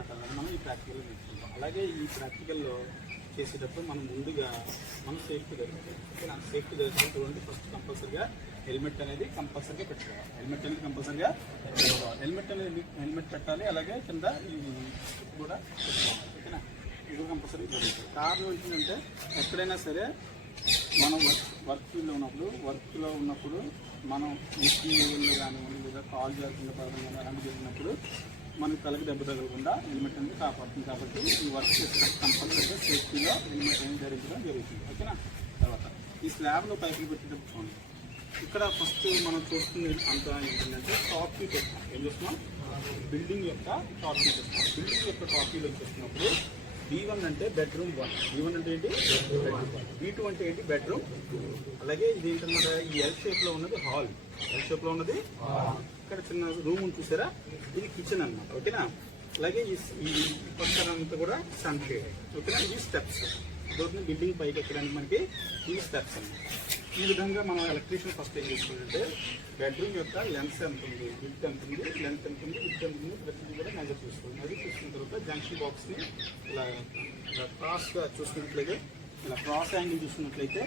పెట్టాలని మనం ఈ ప్రాక్టికల్లో నేర్చుకుంటాం. అలాగే ఈ ప్రాక్టికల్లో చేసేటప్పుడు మనం ముందుగా మనం సేఫ్టీ ధరించాలి. సేఫ్టీ ధరించినటువంటి ఫస్ట్ కంపల్సరీగా హెల్మెట్ అనేది కంపల్సరీగా పెట్టుకోవాలి. హెల్మెట్ అనేది కంపల్సరీగా హెల్మెట్ పెట్టాలి. అలాగే కింద ఇది కూడా పెట్టుకోవాలి. ఓకేనా, ఇది కంపల్సరీ ధరించాలి. కారణం ఏంటంటే ఎక్కడైనా సరే మనం వర్క్లో ఉన్నప్పుడు మనం మిషన్లో కానివ్వండి లేదా కాల్ చేయాల్సిన పదం కానీ అలాంటి జరిగినప్పుడు మనకి తలకి దెబ్బ తగలకుండా హెల్మెట్ అనేది కాపాడుతుంది. కాబట్టి ఈ వర్క్ చేసేటప్పుడు కంపల్సరీగా సేఫ్టీలో హెల్మెట్ అనేది ధరించడం జరుగుతుంది. ఓకేనా, తర్వాత ఈ స్లాబ్లో పైపులు పెట్టేటప్పుడు చూడండి, ఇక్కడ ఫస్ట్ మనం చూస్తుంది అంత ఏంటంటే టాప్ వ్యూ చేస్తాం. ఏం చేస్తున్నాం, బిల్డింగ్ యొక్క టాప్ వ్యూ చేస్తాం. బిల్డింగ్ యొక్క టాప్ వ్యూలో చేస్తున్నప్పుడు B1 అంటే బెడ్రూమ్ 1, B1 అంటే ఏంటి బెడ్రూమ్ 1, B2 అంటే ఏంటి బెడ్రూమ్ 2. అలాగే ఇది ఏంటన్నమాట, ఈ ఎల్ షేప్లో ఉన్నది హాల్, ఎల్ షేప్లో ఉన్నది ఇక్కడ చిన్న రూమ్ ఉంది చూసారా, ఇది కిచెన్ అన్నమాట. ఓకేనా, అలాగే ఈ పక్కన అంతా కూడా సన్ షేడ్. ఓకేనా, ఈ స్టెప్స్ డోర్ని బిల్డింగ్ పైకి ఎక్కడానికి మనకి ఈ స్టెప్స్ అన్నమాట. ఈ విధంగా మనం ఎలక్ట్రీషియన్ ఫస్ట్ ఏం చేసుకుంటే బెడ్రూమ్ యొక్క లెన్స్ ఎంత ఉంది, విడ్త్ ఎంత ఉంది, లెంత్ ఎంత ఉంది, విడ్త్ ఎంత ఉంది, ప్రతిదీ కూడా మెజర్ చూసుకోవాలి. మెజర్ చూసుకున్న తర్వాత జంక్షన్ బాక్స్ని ఇలా క్రాస్గా చూసుకున్నట్లయితే, ఇలా క్రాస్ యాంగిల్ చూసుకున్నట్లయితే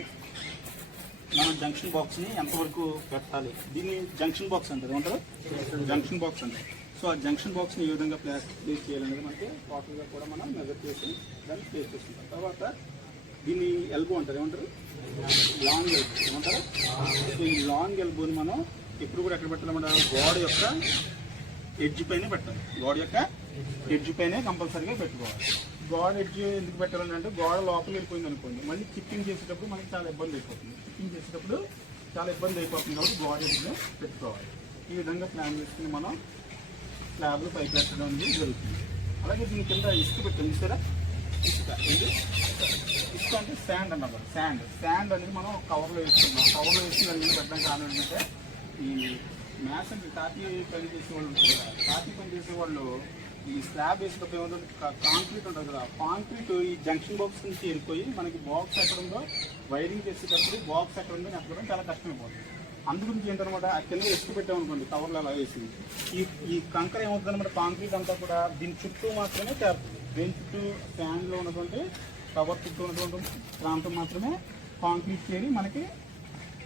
మనం జంక్షన్ బాక్స్ని ఎంతవరకు పెట్టాలి, దీన్ని జంక్షన్ బాక్స్ అంటారు. ఏమంటారు, జంక్షన్ బాక్స్ అంటారు. సో ఆ జంక్షన్ బాక్స్ని ఏ విధంగా ప్లేస్ చేయాలనేది మనకి టోటల్గా కూడా మనం మెజర్ చేసి దాన్ని ప్లేస్ చేసుకుంటాం. తర్వాత దీన్ని ఎల్బో అంటారు. ఏమంటారు, లాంగ్ ఎల్బో ఏమంటారు. సో ఈ లాంగ్ ఎల్బోని మనం ఎప్పుడు కూడా ఎక్కడ పెట్టాలన్నమాట, గోడ యొక్క ఎడ్జ్ పైన పెట్టాలి. గోడ యొక్క ఎడ్జ్ పైనే కంపల్సరీగా పెట్టుకోవాలి. గోడ ఎడ్జ్ ఎందుకు పెట్టాలంటే గోడ లోపలికి వెళ్ళిపోయింది అనుకోండి, మళ్ళీ చిప్పింగ్ చేసేటప్పుడు మనకి చాలా ఇబ్బంది అయిపోతుంది. చిప్పింగ్ చేసేటప్పుడు చాలా ఇబ్బంది అయిపోతుంది కాబట్టి గోడ ఎడ్జ్ని పెట్టుకోవాలి. ఈ విధంగా ప్లాన్ చేసుకుని మనం స్లాబ్లు పైకి పెట్టడం అనేది జరుగుతుంది. అలాగే దీని కింద ఇసుక పెట్టాం చూసారా, ఇసుక ఏంటి, ఇసుక అంటే శాండ్ అన్నమాట. శాండ్ అనేది మనం కవర్లో వేసుకున్నాం. కవర్లో వేసి దాని మీద పెట్టడం కారణం ఏంటంటే ఈ మ్యాసన్ తాపీ పని చేసేవాళ్ళు ఉంటారు కదా, తాపీ పని చేసేవాళ్ళు ఈ స్లాబ్ వేసేటప్పుడు ఏముంటుంది, కాంక్రీట్ ఉంటుంది కదా, కాంక్రీట్ ఈ జంక్షన్ బాక్స్ నుంచి వెళ్ళిపోయి మనకి బాక్స్ ఎక్కడ ఉందో వైరింగ్ చేసేటప్పుడు బాక్స్ ఎక్కడ ఉందో నెప్పడం చాలా కష్టమైపోతుంది. అందుగురించి ఏంటనమాట, ఆ కింద ఇసుక పెట్టామనుకోండి కవర్లో అలా వేసి ఈ కంకర ఏమవుతుంది అనమాట, కాంక్రీట్ అంతా కూడా దీని చుట్టూ మాత్రమే చేరుతుంది. దీని చుట్టూ ఫ్యాన్లో ఉన్నటువంటి కవర్ చుట్టూ ఉన్నటువంటి ప్రాంతం మాత్రమే కాంక్రీట్ చేరి మనకి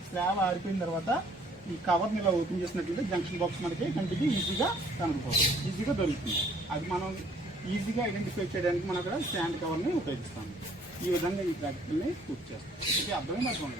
స్లాబ్ ఆరిపోయిన తర్వాత ఈ కవర్ని ఇలా ఓపెన్ చేసినట్లయితే జంక్షన్ బాక్స్ మనకి కంటికి ఈజీగా కనుక్కోవచ్చు, ఈజీగా దొరుకుతుంది. అది మనం ఈజీగా ఐడెంటిఫై చేయడానికి మనం అక్కడ స్టాండ్ కవర్ని ఉపయోగిస్తాము. ఈ విధంగా ఈ ప్రాక్టికల్ని పూర్తి చేస్తాం. ఇది అర్థమైంది అనుకోండి.